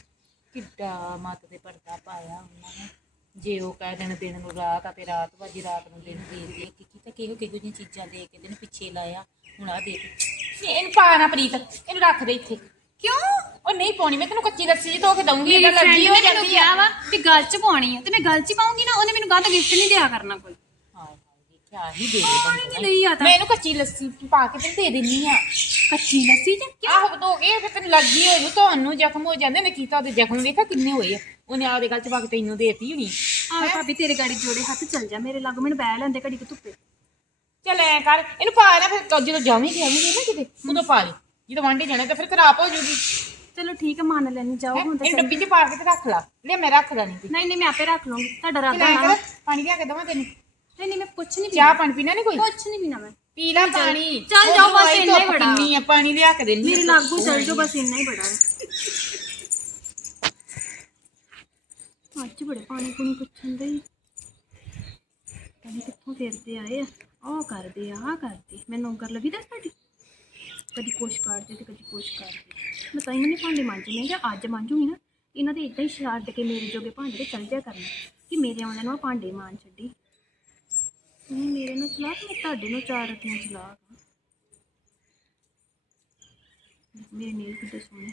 ਕਿੱਡਾ ਮੱਤ ਤੇ ਪਰਦਾ ਪਾਇਆ ਉਹਨਾਂ ਨੇ। ਜੇ ਉਹ ਕਹਿ ਦੇਣ ਦਿਨ ਨੂੰ ਰਾਤ ਆ ਤੇ ਰਾਤ ਵਾਜੀ ਰਾਤ ਨੂੰ ਦਿਨ ਦੇ ਦੇ। ਕਿ ਕੀ ਤਾਂ ਕਿਹੋ ਕਿਹੋ ਜਿਹੀਆਂ ਚੀਜ਼ਾਂ ਦੇ ਕੇ ਦਿਨ ਪਿੱਛੇ ਲਾਇਆ। ਹੁਣ ਆ ਦੇ ਦੇ। ਇਹਨੂੰ ਪ੍ਰੀਤ ਇਹਨੂੰ ਰੱਖ ਦੇ ਇੱਥੇ। ਕਿਉਂ? ਉਹ ਨਹੀਂ ਪਾਉਣੀ ਮੈਂ ਤੈਨੂੰ ਕੱਚੀ ਲੱਸੀ ਜੀ ਧੋ ਕੇ ਦਊਂਗੀ ਇਹਦਾ ਲੱਗੀ ਹੋ ਜਾਂਦੀ ਆ। ਵਾ ਵੀ ਗੱਲ ਚ ਪਾਉਣੀ ਆ ਤੇ ਮੈਂ ਗੱਲ ਚ ਪਾਉਂਗੀ ਨਾ ਉਹਨੇ ਮੈਨੂੰ ਗਲਤ ਗਿਫਟ ਨਹੀਂ ਦਿਆ ਕਰਨਾ ਕੋਈ। ਦੇਖਿਆ ਹੀ ਦੇ ਦੇ ਪਾਣੀ ਬੰਦੇ ਕਿ ਨੇ। ਲਈ ਆ ਤਾਂ। ਮੈਂ ਇਹਨੂੰ ਕੱਚੀ ਲੱਸੀ ਪਾ ਕੇ ਤੈਨੂੰ ਦੇ ਦਿੰਨੀ ਆ। ਕੱਚੀ ਲੱਸੀ ਚ? ਆਹੋ ਦੋਗੇ ਫਿਰ ਤੈਨੂੰ ਲੱਗੀ ਹੋ ਜੂ ਤੁਹਾਨੂੰ ਜ਼ਖਮ ਹੋ ਜਾਂਦੇ ਨੇ ਕੀਤਾ ਉਹਦੇ ਜ਼ਖਮ ਵੇਖਾ ਕਿੰਨੇ ਹੋਏ ਆ। ਉਹਨੇ ਆਪਦੇ ਗੱਲ ਚ ਪਾ ਕੇ ਤੈਨੂੰ ਦੇਤੀ ਹੋਣੀ। ਆ ਭਾਬੀ ਤੇਰੇ ਗਾੜੀ ਜੋੜੇ ਹੱਥ ਚੱਲ ਜਾ ਮੇਰੇ ਲੱਗ ਮੈਨੂੰ ਬਹਿ ਲੈਂਦੇ ਘੜੀ ਕੁ ਧੁੱਪੇ। ਚੱਲ ਐ ਕਰ ਇਹਨੂੰ ਪਾ ਲੈ ਫਿਰ ਜਦੋਂ ਜਾਵੇਂਗੀ ਆਵੇਂਗੀ ਨਾ ਕਿਤੇ ਉਦੋਂ ਪਾ ਲਈ ਜਦੋਂ ਵਾਂਢੇ ਜਾਣਾ ਤਾਂ ਫਿਰ ਖਰਾਬ ਹੋ ਜੂਗੀ ਚਲੋ ਠੀਕ ਹੈ ਮੰਨ ਲੈਣੀ ਜਾਓ ਹੁਣ ਤਾਂ ਇਹਨੂੰ ਡੱਬੀ 'ਚ ਪਾ ਕੇ ਤੇ ਰੱਖ ਲਾ। ਲੈ ਮੈਂ ਰੱਖਦਾ ਨਹੀਂ ਨਹੀਂ ਨਹੀਂ ਮੈਂ ਆਪੇ ਰੱਖ ਲਵਾਂਗੀ ਤੁਹਾਡਾ ਰਾਦਾ ਨਾ ਕਰ? ਪਾਣੀ ਲਿਆ ਕੇ ਦਵਾਂ ਤੈਨੂੰ? ਨਹੀਂ ਨਹੀਂ ਮੈਂ ਕੁਛ ਨਹੀਂ ਚਾਹ ਪਾਣੀ। ਪੀਣਾ ਨਹੀਂ ਕੋਈ? ਕੁਛ ਨਹੀਂ ਪੀਣਾ ਮੈਂ। ਪੀ ਲੈ ਪਾਣੀ। ਚੱਲ ਜਾਓ, ਬਸ ਇੰਨਾ ਹੀ ਬੜਾ। ਆ ਪਾਣੀ ਲਿਆ ਕੇ ਦੇਣੀ ਮੇਰੇ ਲਾਗੂ ਚੱਲ ਜਾਓ ਬਸ ਇੰਨਾ ਹੀ ਬੜਾ ਅੱਜ ਬੜੇ ਪਾਣੀ ਪੂਣੀ ਪੁੱਛਣ ਦੇ ਹੀ। ਕਹਿੰਦੇ ਕਿੱਥੋਂ ਫਿਰਦੇ ਆਏ ਆ। ਆਹ ਕਰਦੇ ਆ ਆਹ ਕਰਦੇ। ਮੈਂ ਨੌਕਰ ਲੱਗੀ ਦੱਸ ਤੁਹਾਡੀ? ਕਦੀ ਕੁਛ ਕਰਦੇ ਤੇ ਕਦੀ ਕੁਛ ਕਰਦੇ ਮੈਂ ਤਾਂ ਹੀ ਨਹੀਂ ਭਾਂਡੇ ਮਾਂਜੇ ਮੈਂ ਕਿਹਾ ਅੱਜ ਮਾਂਜੂਗੀ ਨਾ ਇਹਨਾਂ ਦੇ ਇਦਾਂ ਹੀ ਛੱਡ ਕੇ ਮੇਰੇ ਜੋਗੇ ਭਾਂਡੇ ਤੇ ਚੱਲ ਜਾ ਕਰਨਾ ਕਿ ਮੇਰੇ ਆਉਂਦੇ ਨੂੰ ਭਾਂਡੇ ਮਾਂਜ ਛੱਡੀ। ਨਹੀਂ ਮੇਰੇ ਨੂੰ ਚਲਾ ਤੇ ਮੈਂ ਤੁਹਾਡੇ ਨੂੰ ਚਾਰ ਰਤੀਆਂ ਚਲਾ ਮੇਰੇ ਨੀਲ ਕਿੱਡੇ ਸੋਹਣੇ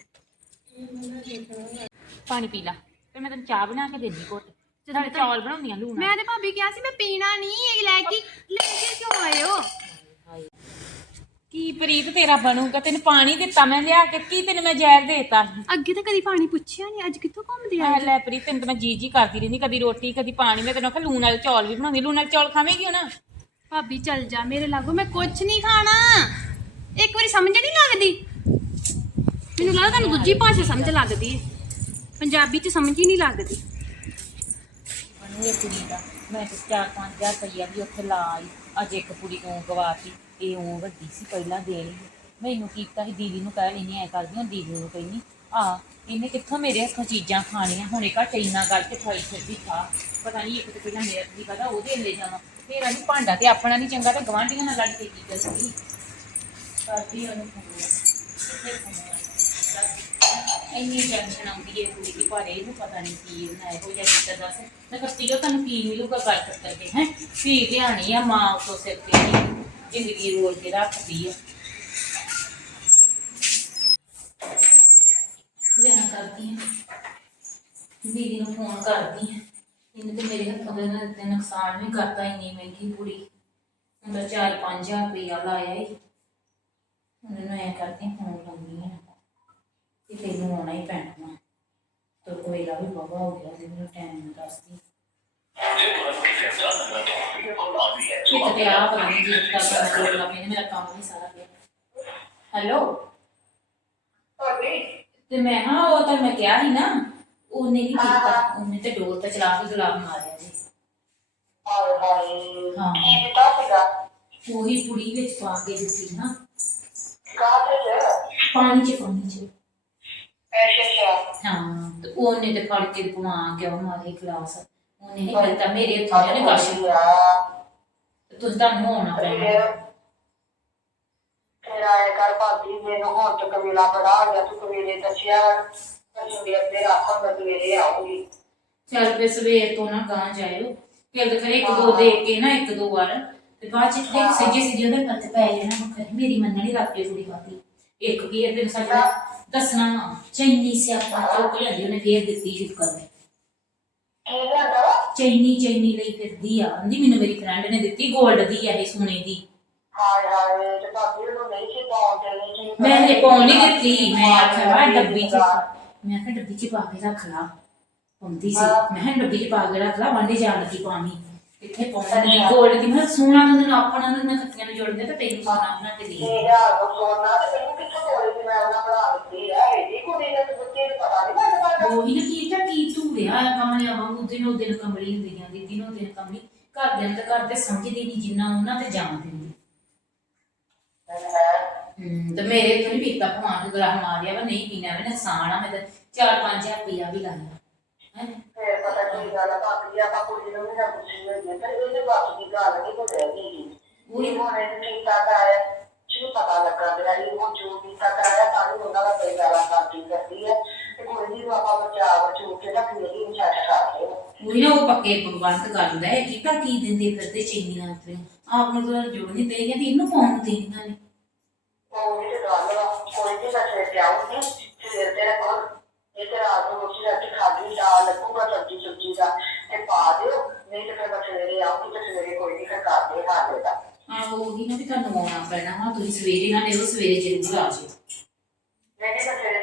ਪਾਣੀ ਪੀ ਲਾ ਫਿਰ ਮੈਂ ਤੈਨੂੰ ਚਾਹ ਬਣਾ ਕੇ ਦੇਣੀ ਘੁੱਟ। ਨਾਲੇ ਚੌਲ ਬਣਾਉਂਦੀਆਂ ਲੂਣ ਮੈਂ ਤੇ ਭਾਬੀ ਕਿਹਾ ਸੀ ਮੈਂ ਪੀਣਾ ਨਹੀਂ ਇਹ ਲੈ ਕੇ ਲੈ ਕੇ ਕਿਉਂ ਆਏ ਹੋ? ਕੀ ਪ੍ਰੀਤ ਤੇਰਾ ਬਣੂਗਾ? ਤੈਨੂੰ ਪਾਣੀ ਦਿੱਤਾ ਮੈਂ ਲਿਆ ਕੇ ਕੀ ਤੈਨੂੰ ਮੈਂ ਜ਼ਹਿਰ ਦੇਤਾ? ਅੱਗੇ ਤਾਂ ਕਦੀ ਪਾਣੀ ਪੁੱਛਿਆ ਨਹੀਂ ਅੱਜ ਕਿੱਥੋਂ ਘੁੰਮਦੇ ਆ ਲੈ ਪ੍ਰੀਤ ਤੈਨੂੰ ਤਾਂ ਮੈਂ ਜੀ ਜੀ ਕਰਦੀ ਰਹਿੰਦੀ ਕਦੀ ਰੋਟੀ ਕਦੀ ਪਾਣੀ ਮੈਂ ਤੈਨੂੰ ਆਖਿਆ ਲੂਣ ਵਾਲੇ ਚੌਲ ਵੀ ਬਣਾਉਂਦੀ ਲੂਣ ਵਾਲੇ ਚੌਲ ਖਾਵੇਂਗੀ ਹੁਣ? ਭਾਬੀ ਚੱਲ ਜਾ ਮੇਰੇ ਲਾਗੋ ਮੈਂ ਕੁਝ ਨਹੀਂ ਖਾਣਾ। ਇੱਕ ਵਾਰੀ ਸਮਝ ਨਹੀਂ ਲੱਗਦੀ। ਮੈਨੂੰ ਲੱਗਦਾ ਤੁਹਾਨੂੰ ਦੂਜੀ ਭਾਸ਼ਾ ਸਮਝ ਲੱਗਦੀ ਹੈ ਪੰਜਾਬੀ ਚ ਸਮਝ ਹੀ ਨਹੀਂ ਲੱਗਦੀ। ਬਣੂ ਇਹ ਕੁੜੀ ਦਾ। ਮੈਂ ਤੇ 4-5000 ਰੁਪਈਆ ਵੀ ਉੱਥੇ ਲਾ ਆਈ ਅੱਜ ਇੱਕ ਕੁੜੀ ਨੂੰ ਗਵਾਤੀ। ਇਹ ਉਹ ਵੱਡੀ ਸੀ ਪਹਿਲਾਂ ਦੇਣੀ। ਸੀ। ਮੈਨੂੰ ਕੀਤਾ ਸੀ, ਦੀਦੀ ਨੂੰ ਕਹਿ ਲੈਣੀ ਐ ਕਰਦੀ ਹਾਂ, ਦੀਦੀ ਨੂੰ ਕਹਿੰਦੀ, ਆ, ਇਹਨੇ ਕਿੱਥੋਂ ਮੇਰੇ ਹੱਥੋਂ ਚੀਜ਼ਾਂ ਖਾਣੀਆਂ? ਹੁਣੇ ਘੱਟ ਇੰਨਾ ਗੱਲ ਤੇ ਖਾਈ ਫਿਰਦੀ ਖਾ। ਪਤਾ ਨਹੀਂ ਇੱਕ ਤੇ ਪਹਿਲਾਂ ਮੇਰਾ ਦੀ ਪਤਾ, ਉਹਦੇ ਲੈ ਜਾਵਾਂ। ਮੇਰਾ ਨਹੀਂ ਭਾਂਡਾ ਤੇ ਆਪਣਾ ਨਹੀਂ ਚੰਗਾ ਤੇ ਗਵਾਂਢੀਆਂ ਨਾਲ ਲੜ ਕੇ ਕੀ ਕਰਦੀ ਕਰਦੀ ਉਹਨੂੰ ਇੰਨੀ ਟੈਨਸ਼ਨ ਆਉਂਦੀ ਹੈ ਕੁੜੀ ਦੀ, ਪਰ ਇਹਨੂੰ ਪਤਾ ਨਹੀਂ ਕੀ ਇਹਨਾਂ ਇਹੋ ਜਿਹਾ ਕੀਤਾ ਦੱਸ। ਮੈਂ ਕਰਤੀ ਤੁਹਾਨੂੰ ਕੀ ਮਿਲੂਗਾ ਕਰ ਕਰਕੇ ਹੈ? ਧੀ ਧਿਆਣੀ ਆ, ਮਾਂ ਉਤੋਂ ਸਿਰ ਤੇ। ਜ਼ਿੰਦਗੀ ਰੋਲ ਕੇ ਰੱਖਦੀ ਆ। ਲੈਣਾ ਕਰਦੀ ਆ। ਦੀਦੀ ਨੂੰ ਫੋਨ ਕਰਦੀ ਆ। ਇਹਨੇ ਤੇ ਮੇਰੇ ਹੱਥੋਂ ਦੇ ਨਾਲ ਤੇ ਨੁਕਸਾਨ ਵੀ ਕਰਤਾ ਇੰਨੀ ਮਹਿੰਗੀ ਕੁੜੀ। ਹੁੰਦਾ 4-5000 ਰੁਪਇਆ ਲਾਇਆ ਹੀ ਹੁਣ ਇਹਨੂੰ ਐ ਕਰਦੀ ਫੋਨ ਲਾਉਂਦੀ ਆ। ਕਿ ਤੈਨੂੰ ਆਉਣਾ ਹੀ ਪੈਣਾ ਵਾ। ਤੋ ਕੋਈ ਲਾ ਵੀ ਬਾਬਾ ਹੋ ਗਿਆ ਤੇ ਮੈਨੂੰ ਟਾਈਮ ਦੱਸਦੀ। ਇੱਕ ਤੇ ਆ ਪਤਾ ਨਹੀਂ ਜੀ ਦਾ ਕਰ ਲੋਗਾ ਮੈਨੇ ਮੇਰਾ ਕੰਮ ਨਹੀਂ ਸਾਰਾ ਪਿਆ ਹੈਲੋ ਤੇ ਮੈਂ ਹਾਂ ਉਹ ਤਾਂ ਮੈਂ ਕਿਹਾ ਸੀ ਨਾ ਉਹਨੇ ਕੀ ਕੀਤਾ? ਉਹਨੇ ਤੇ ਡੋਰ ਤੇ ਚਲਾ ਕੇ ਗੁਲਾਬ ਮਾਰਿਆ ਜੀ ਹਾਏ ਹਾਏ ਹਾਂ। ਕੀ ਕੀਤਾ ਸੀਗਾ? ਉਹੀ ਪੁੜੀ ਵਿੱਚ ਪਾ ਕੇ ਦਿੱਤੀ ਨਾ। ਪਾਣੀ ਚ ਪਾਣੀ ਚ। ਹਾਂ ਤੇ ਉਹਨੇ ਤੇ ਫੜ ਕੇ ਪਵਾ ਕੇ ਉਹ ਮਾਰੇ ਗਲਾਸ। ਉਹਨੇ ਨਹੀਂ ਕਰਤਾ ਮੇਰੇ ਹੱਥੋਂ ਨੇ ਕਾਸ਼ ਤੇ ਤੁਸੀਂ ਤੁਹਾਨੂੰ ਹੋਣਾ ਪੈਣਾ। ਆਏ ਕਰ ਭਾਬੀ ਮੈਨੂੰ ਹੁਣ ਤੱਕ ਕਬੀਲਾ ਬੜਾ ਆ ਗਿਆ ਤੂੰ ਕਬੀਲੇ ਦੱਸਿਆ ਕਬੀਲੇ ਤੇ ਰਾਖਾਂ ਬਦਲੇ ਆਉਂਗੀ ਚੱਲ ਫਿਰ ਸਵੇਰ ਤੋਂ ਨਾ ਗਾਂ ਜਾਇਓ। ਫਿਰ ਕਰੇ ਇੱਕ ਦੋ ਦੇ ਕੇ ਨਾ ਇੱਕ ਦੋ ਵਾਰ। ਤੇ ਬਾਅਦ ਚ ਦੇਖ ਸੱਜੇ ਸੱਜੇ ਉਹਦੇ ਪੱਤ ਪੈ ਜਾਣਾ ਮੱਖਰ ਮੇਰੀ ਮੰਨਣੀ ਰੱਖ ਥੋੜੀ ਬਾਤੀ ਇੱਕ ਕੀ ਦਿਨ ਸਾਡਾ ਦੱਸਣਾ ਚੈਨੀ ਸਿਆਪਾ ਚੁੱਕ ਲੈਂਦੀ ਉਹਨੇ ਫੇਰ ਦਿੱਤੀ ਕੀ ਕਹਿੰਦਾ ਚੈਨੀ ਚੈਨੀ ਲਈ ਫਿਰਦੀ ਆ। ਕਹਿੰਦੀ ਮੈਨੂੰ ਮੇਰੀ ਫਰੈਂਡ ਨੇ ਦਿੱਤੀ 골ਡ ਦੀ ਆ ਇਹ ਸੋਨੇ ਦੀ। ਹਾਏ ਹਾਏ ਤੇ ਭਾਬੀ ਨੂੰ ਨਹੀਂ ਸੀ ਪਾਉਣ ਦੇਣੀ ਸੀ ਮੈਂ ਹਲੇ ਪਾਉਣ ਨਹੀਂ ਦਿੱਤੀ। ਮੈਂ ਆਖਿਆ ਵਾ ਡੱਬੀ ਚ ਮੈਂ ਆਖਿਆ ਡੱਬੀ ਚ ਪਾ ਕੇ ਰੱਖ ਲਾ। ਪਾਉਂਦੀ ਸੀ। ਮੈਂ ਕਿਹਾ ਡੱਬੀ ਚ ਪਾ ਕੇ ਰੱਖ ਲਾ ਵਾਂਡੇ ਜਾਣ ਲੱਗੀ ਪਾਣੀ ਕਿੱਥੇ ਪਾਉਣਾ ਨਹੀਂ 골ਡ ਦੀ? ਮੈਂ ਸੋਨਾ ਤਾਂ ਤੈਨੂੰ ਆਪਣਾ ਨੂੰ ਮੈਂ ਖੱਤੀਆਂ ਨੂੰ ਜੋੜਦੇ ਤੇ ਤੈਨੂੰ ਸੋਨਾ ਬਣਾ ਕੇ ਦੇ ਇਹ ਨੂੰ ਸੋਨਾ ਤੇ ਮੈਨੂੰ ਕਿੱਥੋਂ ਤੋੜੀ ਸੀ? ਮੈਂ ਉਹਨਾਂ ਬਣਾ ਦਿੱਤੀ ਆ। ਇਹਦੀ ਕੁੜੀ ਨੇ ਪਤਾ ਨਹੀਂ ਲੱਗਦਾ ਉਹੀ ਨਾ ਕੀ ਤਾਂ ਕੀ ਝੂੜਿਆ ਆ ਕਮਲਿਆ ਵਾਂਗੂ ਦਿਨੋਂ ਦਿਨ ਕਮਲੀ ਹੁੰਦੀ ਜਾਂਦੀ ਦਿਨੋਂ ਦਿਨ ਕਮਲੀ ਘਰ ਦੇ ਅੰਦਰ ਘਰ ਦੇ ਸਮਝਦੀ ਨਹੀਂ ਜਿੰਨਾ ਉਹਨਾਂ ਤੇ ਜਾਣ ਦਿੰਦੀ। ਹੂੰ ਤੇ ਮੇਰੇ ਤੋਂ ਨਹੀਂ ਪੀਤਾ ਭਵਾਂ ਨੂੰ ਗਲਾਸ ਮਾਰਿਆ ਵਾ ਨਹੀਂ ਪੀਣਾ ਵੇ ਨੁਕਸਾਨ ਆ ਮੈਂ ਤਾਂ 4-5000 ਰੁਪਇਆ ਵੀ ਲਾਇਆ। ਹੈ? ਫਿਰ ਪਤਾ ਕੀ ਗੱਲ ਆ ਭਾਬੀ ਆਪਾਂ ਕੁੜੀ ਨੂੰ ਵੀ ਨਾ ਪੁੱਛੀ ਹੋਈ ਹੈ ਤੇ ਇਹਦੇ ਬਾਤ ਦੀ ਗੱਲ ਨਹੀਂ ਕੋਈ ਰਹਿ ਗਈ ਉਹਨੇ ਹੁਣ ਇਹ ਕੀਤਾ ਤਾਂ ਹੈ ਜਿਹਨੂੰ ਪਤਾ ਲੱਗਾ ਮੇਰਾ ਇਹ ਹੁਣ ਜੋ ਕੀਤਾ ਤਾਂ ਹੈ ਤਾਂ ਵੀ ਉਹਨਾਂ ਦਾ ਪੈਦਾਰਾ ਕਰਦੀ ਕਰਦੀ ਹੈ ਤੇ ਕੋਈ ਨਹੀਂ ਇਹ ਨਹੀਂ ਦੇ ਕਹਿੰਦੀ ਇਹਨੂੰ ਨੇ ਉਹ ਵੀ ਤੇ ਗੱਲ ਵਾ, ਕੋਈ ਨਹੀਂ ਮੈਂ ਸਵੇਰ ਤੇ ਆਊਂਗੀ, ਸਵੇਰ ਤੇਰੇ ਕੋਲ। ਜੇ ਤੇ ਰਾਤ ਨੂੰ ਦਾ ਤੇ ਸਵੇਰੇ ਦਾ।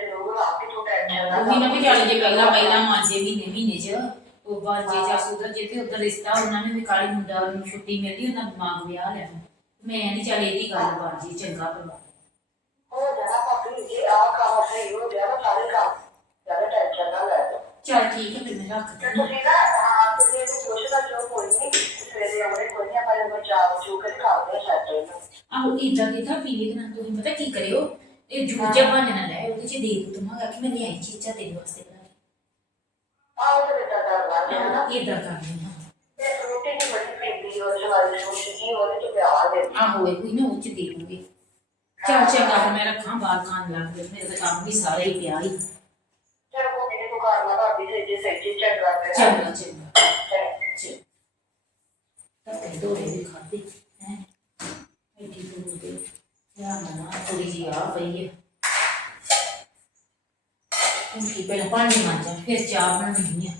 ਆਹੋ ਆਪੇ ਤੂੰ ਟੈਨਸ਼ਨ ਨਾ ਉਹੀ ਨਾ ਵੀ ਚੱਲ ਜੇ ਪਹਿਲਾਂ ਪਹਿਲਾਂ ਮਾਜੇ ਮਹੀਨੇ ਮਹੀਨੇ ਚ। ਉਹ ਬਾਅਦ ਜੇ ਜਾ ਸੁਧਰ ਜੇ ਤੇ ਉਧਰ ਰਿਸ਼ਤਾ ਉਹਨਾਂ ਨੇ ਵੀ ਕਾਲੀ ਮੁੰਡਾ ਨੂੰ ਛੁੱਟੀ ਮਿਲਦੀ ਉਹਨਾਂ ਦਿਮਾਗ ਵਿਆਹ ਲੈਣਾ ਮੈਂ ਨਹੀਂ ਚੱਲ ਇਹਦੀ ਗੱਲ ਬਣ ਜੀ ਚੰਗਾ ਪਰਿਵਾਰ ਹੋ ਜਾਣਾ ਭਾਬੀ ਜੇ ਆ ਕੰਮ ਆਪਣੇ ਹੋ ਗਿਆ ਤਾਂ ਸਾਰੇ ਕੰਮ ਜ਼ਿਆਦਾ ਟੈਨਸ਼ਨ ਨਾ ਲੈ ਚੱਲ ਠੀਕ ਹੈ ਮੈਨੂੰ ਰੱਖ ਤੇ ਦੇ ਤੁਸੀਂ ਨਾ ਹਾਂ ਤੁਸੀਂ ਇਹ ਸੋਚਣਾ ਜੋ ਕੋਈ ਨਹੀਂ ਸਵੇਰੇ ਆਉਣੇ ਕੋਈ ਨਹੀਂ ਆਪਾਂ ਨੂੰ ਚਾਹ ਚੂਹ ਕੇ ਖਾਉਂਦੇ ਸਾਡੇ ਨੂੰ ਆਹੋ ਇਦਾਂ ਦੀ ਤਾਂ ਪੀਲੇ ਦੇ ਨਾਲ ਤੁਸੀਂ ਪਤਾ ਕੀ ਕਰਿਓ? ए जुचे पण येणार आहे तुझी देत तू मग आखी मेरी आईची इच्छा तेरी वास्ते ये दरकार हाँ। नहीं ना। तो तो हाँ, रोटी नहीं बनी फिर और जो आई सोची और तो प्यार दे हाँ होए कोई ना उच्च दे दूँगी चार चार काम मैं रखा बाल कान लाग गए मेरे तो काम भी सारे ही प्यार ही। चल वो मेरे को काम लगा अभी से जैसे चल रहा है चल चल। चल। तब कह दो रे खाते हैं? ठीक हो गए ਧਿਆਨ ਮਨਾ ਥੋੜੀ ਜੀ ਆ ਪਈ ਹੈ ਹੁਣ ਕੀ, ਪਹਿਲਾਂ ਪਾਣੀ ਮਾਂਜਾ, ਫਿਰ ਚਾਹ ਬਣਾਉਣੀ ਹੈ